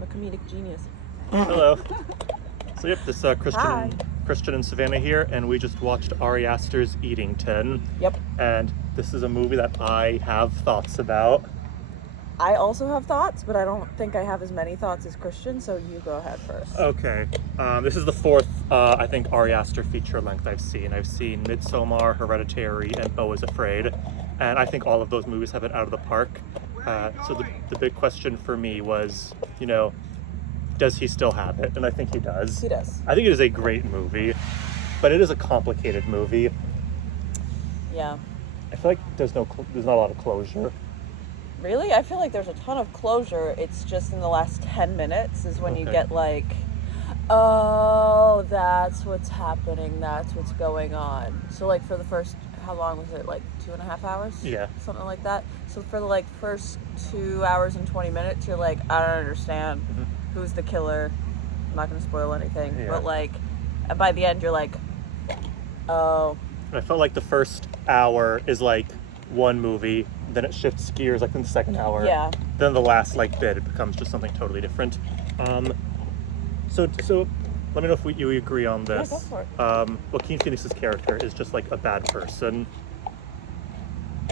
I'm a comedic genius. Hello. So yep, this Hi. Christian and Savannah here, and we just watched Ari Aster's Eddington. Yep. And this is a movie that I have thoughts about. I also have thoughts, but I don't think I have as many thoughts as Christian, so you go ahead first. Okay. This is the fourth, I think, Ari Aster feature length I've seen. I've seen Midsommar, Hereditary, and Beau is Afraid. And I think all of those movies have it out of the park. So the big question for me was, does he still have it? And I think he does. He does. I think it is a great movie, but it is a complicated movie. Yeah. I feel like there's not a lot of closure. Really? I feel like there's a ton of closure. It's just in the last 10 minutes is when you get like, oh, that's what's happening. That's what's going on. So like for the first, how long was it? Like 2.5 hours? Yeah. Something like that. So for the like first 2 hours and 20 minutes, you're like, I don't understand. Mm-hmm. Who's the killer? I'm not going to spoil anything. Yeah. But like, by the end, you're like, oh. And I felt like the first hour is like one movie, then it shifts gears like in the second hour. Yeah. Then the last like bit, it becomes just something totally different. So let me know if you agree on this. Yeah, go for it. Joaquin Phoenix's character is just like a bad person.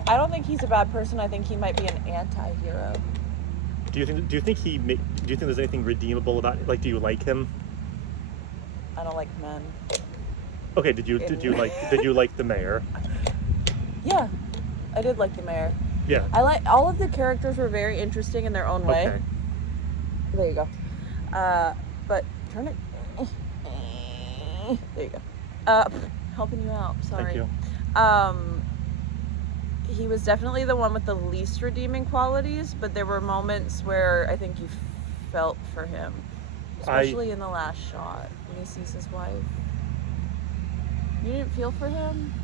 I don't think he's a bad person. I think he might be an anti-hero. Do you think there's anything redeemable about it? Like, do you like him? I don't like men. Okay, did you like the mayor? Yeah, I did like the mayor. Yeah. I like all of the characters were very interesting in their own way. Okay. There you go. But turn it. There you go. Helping you out. Sorry. Thank you. He was definitely the one with the least redeeming qualities, but there were moments where I think you felt for him, especially in the last shot when he sees his wife. You didn't feel for him?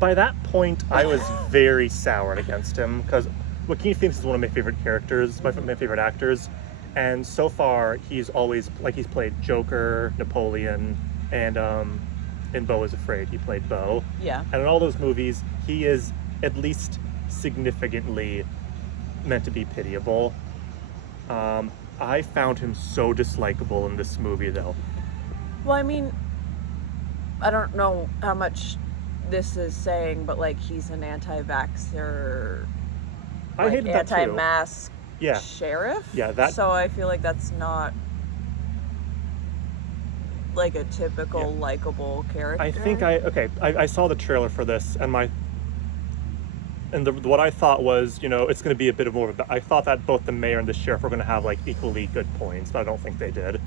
By that point, I was very soured against him because Joaquin Phoenix is one of my favorite characters, my favorite actors, and so far he's always he's played Joker, Napoleon, and in Beau is Afraid he played Beau. Yeah. And in all those movies, he is at least significantly meant to be pitiable. I found him so dislikable in this movie, though. Well, I mean, I don't know how much this is saying, but like he's an anti-vaxxer, I hated that too. anti-mask Yeah. sheriff. Yeah, that. So I feel like that's not like a typical likable character. I think I saw the trailer for this, and what I thought was, it's going to be a bit of more of a. I thought that both the mayor and the sheriff were going to have like equally good points, but I don't think they did.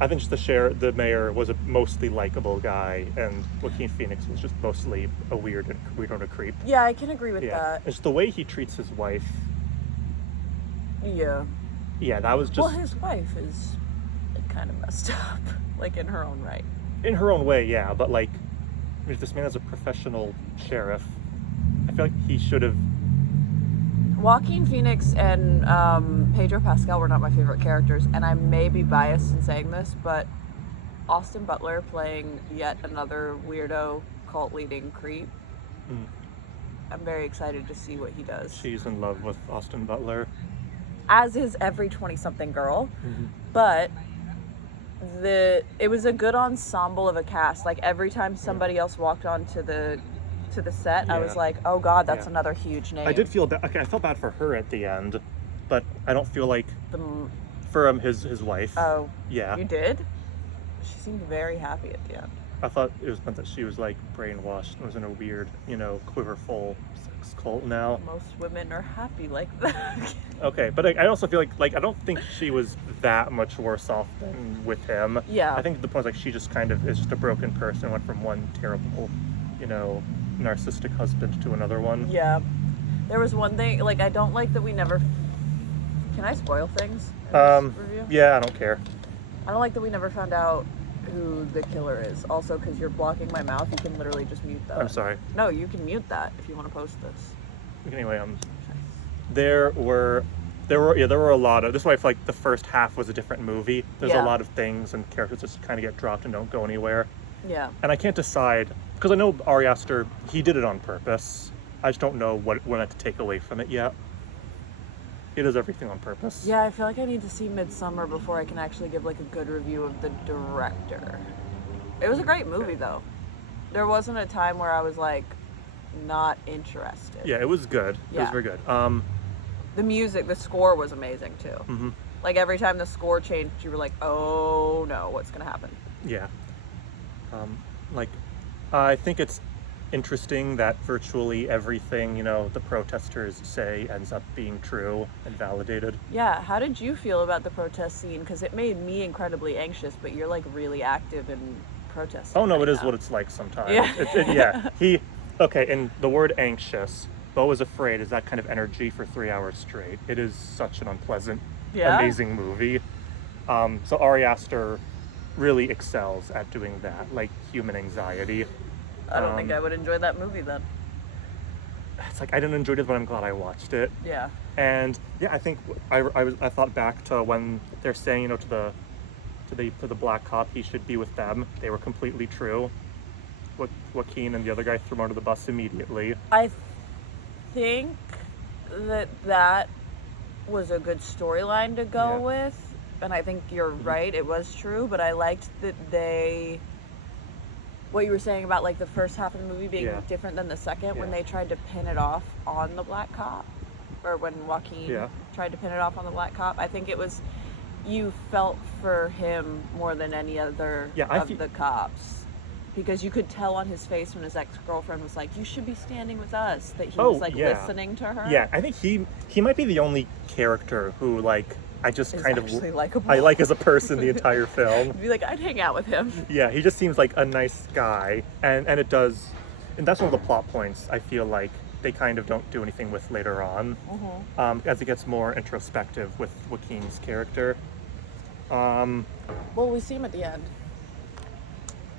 I think just the mayor was a mostly likable guy, and Joaquin Phoenix was just mostly a weirdo and a creep. Yeah, I can agree with that. It's the way he treats his wife. Yeah. Yeah, that was just. Well, his wife is like kind of messed up, like in her own right. In her own way, yeah, but like, if this man is a professional sheriff, I feel like he should have. Joaquin Phoenix and Pedro Pascal were not my favorite characters, and I may be biased in saying this, but Austin Butler playing yet another weirdo cult-leading creep. I'm very excited to see what he does. She's in love with Austin Butler. As is every 20-something girl, but it was a good ensemble of a cast. Like every time somebody else walked onto the set, I was like, oh god, that's another huge name. I did feel bad. Okay, I felt bad for her at the end, but I don't feel like for his wife. Oh, yeah, you did? She seemed very happy at the end. I thought it was meant that she was like brainwashed and was in a weird, quiverful sex cult now. Most women are happy like that. Okay, but I also feel like I don't think she was that much worse off than with him. Yeah. I think the point is like she just kind of is just a broken person, went from one terrible, narcissistic husband to another one. Yeah. There was one thing, like, I don't like that we never... Can I spoil things in this review? Yeah, I don't care. I don't like that we never found out who the killer is. Also, because you're blocking my mouth, you can literally just mute that. I'm sorry. No, you can mute that if you want to post this. Anyway, there were a lot of. This is why I feel like the first half was a different movie. There's a lot of things and characters just kind of get dropped and don't go anywhere. Yeah. And I can't decide because I know Ari Aster, he did it on purpose. I just don't know what we're meant to take away from it yet. He does everything on purpose. Yeah, I feel like I need to see Midsummer before I can actually give like a good review of the director. It was a great movie though. There wasn't a time where I was like not interested. Yeah, it was good. It was Yeah. very good. The music, the score was amazing too. Mm-hmm. Like every time the score changed, you were like, "Oh no, what's gonna happen?" Yeah. Like, I think it's interesting that virtually everything, you know, the protesters say ends up being true and validated. Yeah, how did you feel about the protest scene? Because it made me incredibly anxious, but you're like really active in protesting. Oh no, right it is now. what it's like sometimes. Yeah. Yeah. Okay, and the word anxious, Beau is Afraid is that kind of energy for 3 hours straight. It is such an unpleasant, Yeah? amazing movie. So Ari Aster really excels at doing that, like human anxiety. I don't think I would enjoy that movie then. It's like I didn't enjoy it, but I'm glad I watched it. Yeah. And yeah, I think I thought back to when they're saying, you know, to the black cop he should be with them. They were completely true. Joaquin and the other guy threw him under the bus immediately. I think that was a good storyline to go Yeah. with, and I think you're right, it was true, but I liked that what you were saying about like the first half of the movie being Yeah. different than the second, when Yeah. they tried to pin it off on the black cop, or when Joaquin Yeah. tried to pin it off on the black cop. I think it was, you felt for him more than any other Yeah, of the cops, because you could tell on his face when his ex-girlfriend was like, "You should be standing with us," that he was like listening to her. Yeah, I think he might be the only character who like I just Is kind of actually likable. I like as a person the entire film. You'd be like, I'd hang out with him. Yeah, he just seems like a nice guy, and it does, and that's one of the plot points I feel like they kind of don't do anything with later on, as it gets more introspective with Joaquin's character. Well, we see him at the end.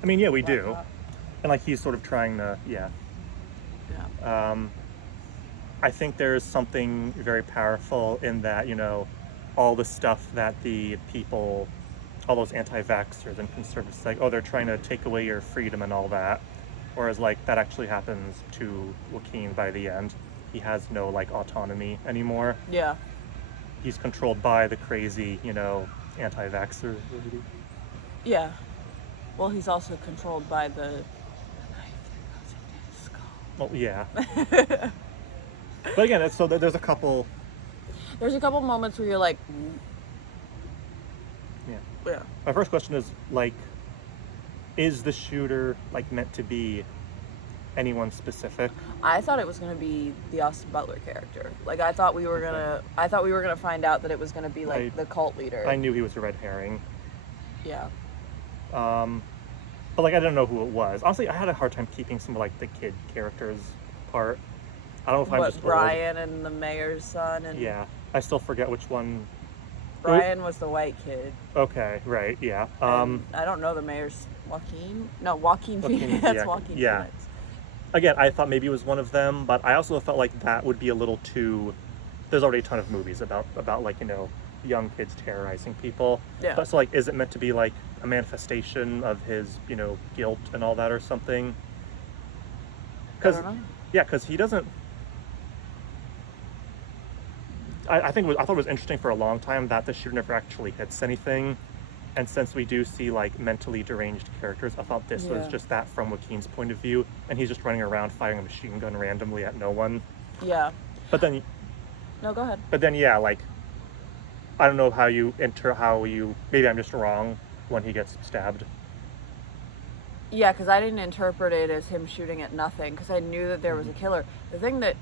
I mean, yeah, we Black do, Cop. and like he's sort of trying to, yeah. Yeah. I think there's something very powerful in that, you know, all the stuff that the people, all those anti-vaxxers and conservatives, like, oh, they're trying to take away your freedom and all that. Whereas, like, that actually happens to Joaquin by the end. He has no, like, autonomy anymore. Yeah. He's controlled by the crazy, you know, anti-vaxxer. Yeah. Well, he's also controlled by the. Well, yeah. But again, so there's a couple. There's a couple moments where you're like, Yeah. yeah. My first question is, like, is the shooter, like, meant to be anyone specific? I thought it was gonna be the Austin Butler character. Like, I thought we were gonna find out that it was gonna be like the cult leader. I knew he was a red herring. Yeah. But, like, I didn't know who it was. Honestly, I had a hard time keeping some of, like, the kid characters apart. I don't know if I'm just old. Brian and the mayor's son and. Yeah. I still forget which one. Brian was the white kid. Okay, right, yeah. And I don't know the mayor's Joaquin. No, Joaquin Phoenix. That's yeah, Joaquin yeah. Phoenix. Again, I thought maybe it was one of them, but I also felt like that would be a little too. There's already a ton of movies about like, you know, young kids terrorizing people. Yeah. But so, like, is it meant to be like a manifestation of his, you know, guilt and all that or something? I don't know. Yeah, because he doesn't. I thought it was interesting for a long time that the shooter never actually hits anything, and since we do see like mentally deranged characters, I thought this was Yeah. just that from Joaquin's point of view, and he's just running around firing a machine gun randomly at no one. Yeah. But then, No, go ahead. yeah, like, I don't know how you maybe I'm just wrong when he gets stabbed. Yeah, because I didn't interpret it as him shooting at nothing, because I knew that there was a killer. The thing that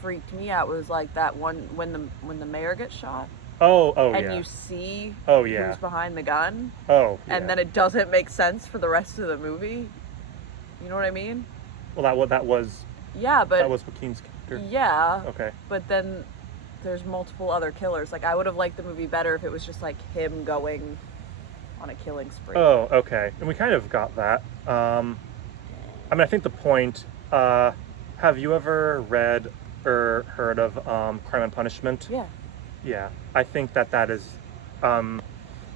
freaked me out was like that one when the mayor gets shot. Oh, and yeah. you see Yeah. who's behind the gun. Oh, yeah. And then it doesn't make sense for the rest of the movie. You know what I mean? Well, that was Yeah, but that was Joaquin's character. yeah. Okay. But then there's multiple other killers. Like, I would have liked the movie better if it was just like him going on a killing spree. Oh, okay. And we kind of got that. I mean, I think the point. Have you ever read or heard of Crime and Punishment? Yeah. Yeah. I think that is.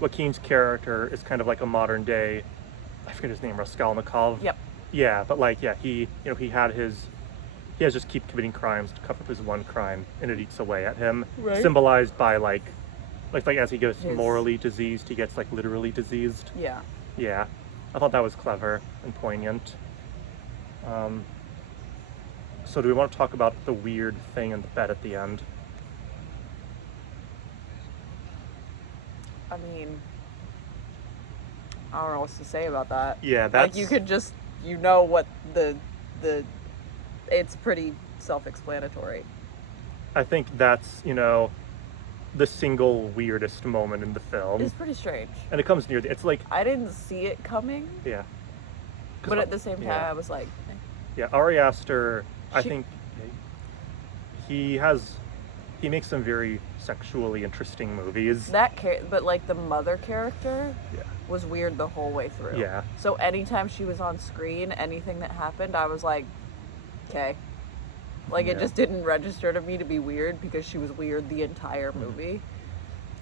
Joaquin's character is kind of like a modern day. I forget his name, Raskolnikov. Yep. Yeah, but like, yeah, he had his he has just keep committing crimes to cover up his one crime, and it eats away at him. Right. Symbolized by like as he gets His- morally diseased, he gets like literally diseased. Yeah. Yeah, I thought that was clever and poignant. So do we want to talk about the weird thing in the bed at the end? I mean, I don't know what to say about that. Yeah, that's... Like, you could just, you know what the, it's pretty self-explanatory. I think that's, you know, the single weirdest moment in the film. It's pretty strange. And it comes near the, it's like... I didn't see it coming, Yeah. but at the same time, yeah. I was like, eh. Yeah, Ari Aster, I She- think he makes some very sexually interesting movies. But like the mother character Yeah. was weird the whole way through. Yeah. So anytime she was on screen, anything that happened, I was like, okay. Like, it Yeah. just didn't register to me to be weird because she was weird the entire movie.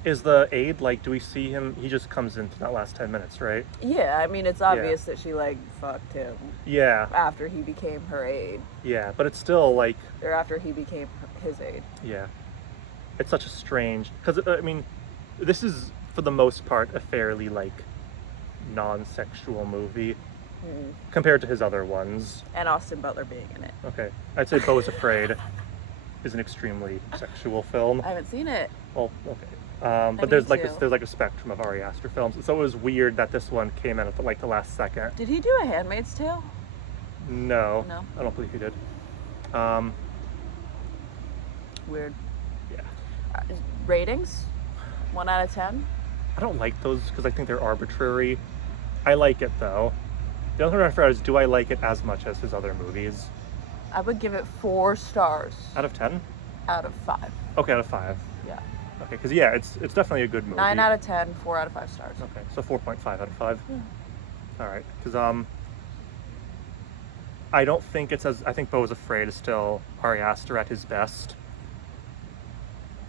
Is the aide, like, do we see him? He just comes into that last 10 minutes, right? Yeah, I mean, it's obvious that she, like, fucked him Yeah, after he became her aide. yeah, but it's still, like, Or after he became his aide. yeah. It's such a strange, because, I mean, this is, for the most part, a fairly, like, non-sexual movie Mm. compared to his other ones. And Austin Butler being in it. Okay, I'd say Beau is Afraid is an extremely sexual film. I haven't seen it. Well, okay. need But there's like to. there's like a spectrum of Ari Aster films, so it was weird that this one came in at the last second. Did he do A Handmaid's Tale? No, No. I don't believe he did. Weird. Yeah, Ratings? 1 out of 10? I don't like those because I think they're arbitrary. I like it though. The other thing I forgot is, do I like it as much as his other movies? I would give it 4 stars Out of 10? out of 5. Okay, out of 5. Yeah. Okay, because yeah, it's definitely a good movie. 9 out of 10, 4 out of 5 stars. Okay, so 4.5 out of 5. All right, because I don't think it's as, I think Beau is Afraid is still Ari Aster at his best.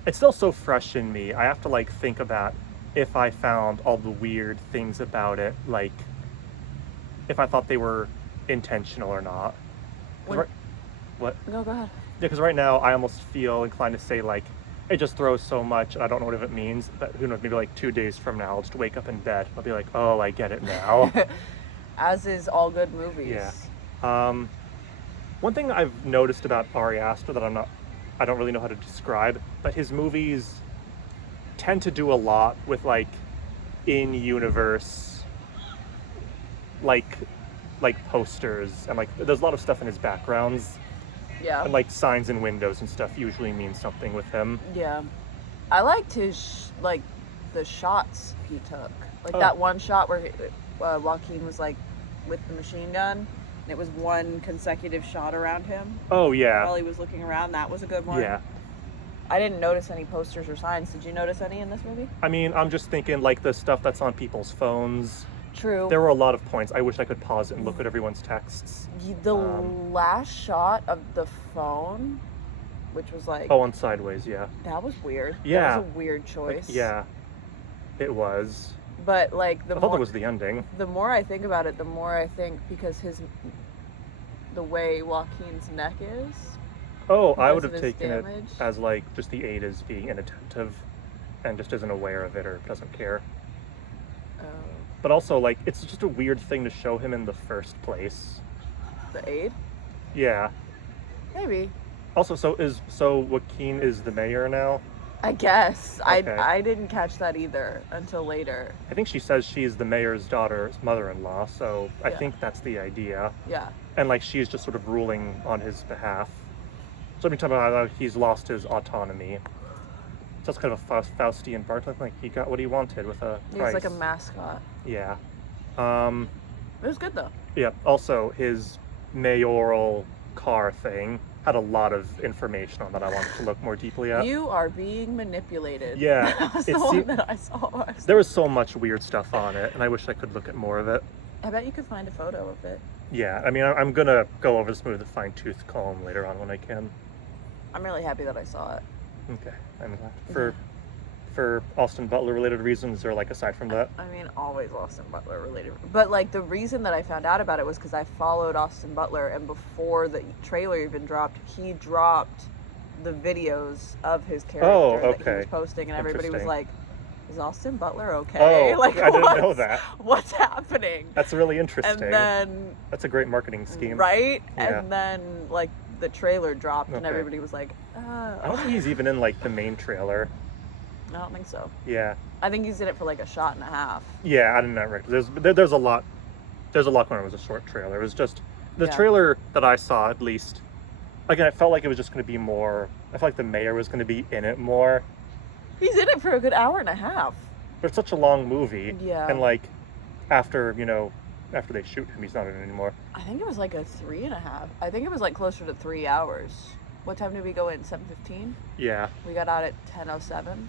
It's still so fresh in me. I have to like think about if I found all the weird things about it, like if I thought they were intentional or not. 'Cause When- What? No, go ahead. Yeah, because right now I almost feel inclined to say like it just throws so much and I don't know what it means, but who knows, maybe like 2 days from now I'll just wake up in bed. I'll be like, oh, I get it now. As is all good movies. Yeah. One thing I've noticed about Ari Aster that I don't really know how to describe, but his movies tend to do a lot with like in-universe, like posters, and like there's a lot of stuff in his backgrounds, Yeah. and like signs and windows and stuff usually mean something with him. Yeah. I liked his, like, the shots he took. Like Oh. that one shot where Joaquin was, like, with the machine gun. And it was one consecutive shot around him Oh yeah, while he was looking around. That was a good one. yeah. I didn't notice any posters or signs. Did you notice any in this movie? I mean, I'm just thinking like the stuff that's on people's phones. True. There were a lot of points. I wish I could pause it and look at everyone's texts. The last shot of the phone, which was like, Oh, on Sideways, yeah. that was weird. Yeah. That was a weird choice. Yeah, it was. But like I thought it was the ending. the more I think about it, the more I think because the way Joaquin's neck is. Oh, I Because would of have his taken damage? it as like just the aide is being inattentive and just isn't aware of it or doesn't care. But also, like, it's just a weird thing to show him in the first place. The aide? Yeah. Maybe. Also, so Joaquin is the mayor now? I guess. Okay. I didn't catch that either until later. I think she says she's the mayor's daughter's mother-in-law, so I Yeah. think that's the idea. Yeah. And, like, she's just sort of ruling on his behalf. So I've been talking about how he's lost his autonomy. So that's kind of a Faustian part. Like, he got what he wanted with a He price. was like a mascot. Yeah. It was good though. Yeah. Also, his mayoral car thing had a lot of information on that I wanted to look more deeply at. You are being manipulated. Yeah, That was it the one seem- that I saw. There was so much weird stuff on it, and I wish I could look at more of it. I bet you could find a photo of it. Yeah, I mean, I'm gonna go over this movie with a fine-tooth comb later on when I can. I'm really happy that I saw it. Okay, I'm glad. For for Austin Butler related reasons, or like aside from that? I mean, always Austin Butler related. But like the reason that I found out about it was because I followed Austin Butler, and before the trailer even dropped, he dropped the videos of his character that he was posting, and everybody was like, "Is Austin Butler okay?" Oh, like, I didn't know that. What's happening? That's really interesting. And then that's a great marketing scheme, right? Yeah. And then like the trailer dropped, and everybody was like, I don't think he's even in like the main trailer. I don't think so. Yeah. I think he's in it for like a shot and a half. Yeah, I did not recognize. There's a lot going on with a short trailer. It was just the trailer that I saw, at least. Again, it felt like it was just going to be more. I felt like the mayor was going to be in it more. He's in it for a good hour and a half. But it's such a long movie. Yeah. And like, after they shoot him, he's not in it anymore. I think it was like a 3.5. I think it was like closer to 3 hours. What time did we go in? 7:15. Yeah. We got out at 10:07.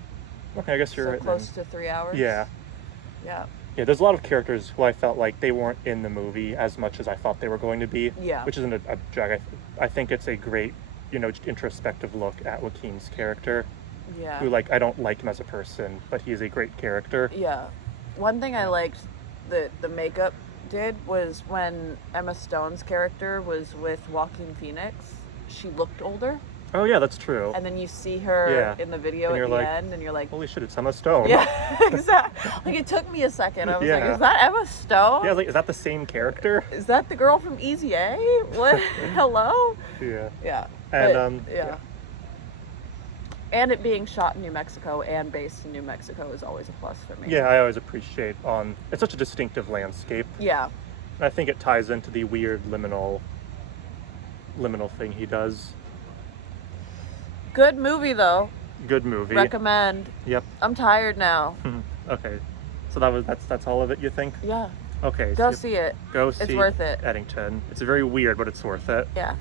Okay, I guess you're so right. Close then. to 3 hours. Yeah. Yeah. Yeah, there's a lot of characters who I felt like they weren't in the movie as much as I thought they were going to be. Yeah. Which isn't a drag. I think it's a great, introspective look at Joaquin's character. Yeah. Who, like, I don't like him as a person, but he is a great character. Yeah. One thing I liked the makeup did was when Emma Stone's character was with Joaquin Phoenix, she looked older. Oh yeah, that's true. And then you see her in the video at the end, and you're like, holy shit, it's Emma Stone. Yeah, exactly. Like, it took me a second. I was like, is that Emma Stone? Yeah, like, is that the same character? Is that the girl from Easy A? What? Hello? Yeah. Yeah. And, yeah. And it being shot in New Mexico and based in New Mexico is always a plus for me. Yeah, I always appreciate it's such a distinctive landscape. Yeah. And I think it ties into the weird liminal thing he does. Good movie, though. Good movie. Recommend. Yep. I'm tired now. Okay. So that's all of it, you think? Yeah. Okay. Go see it. Go see It's worth it. Eddington. It's very weird, but it's worth it. Yeah.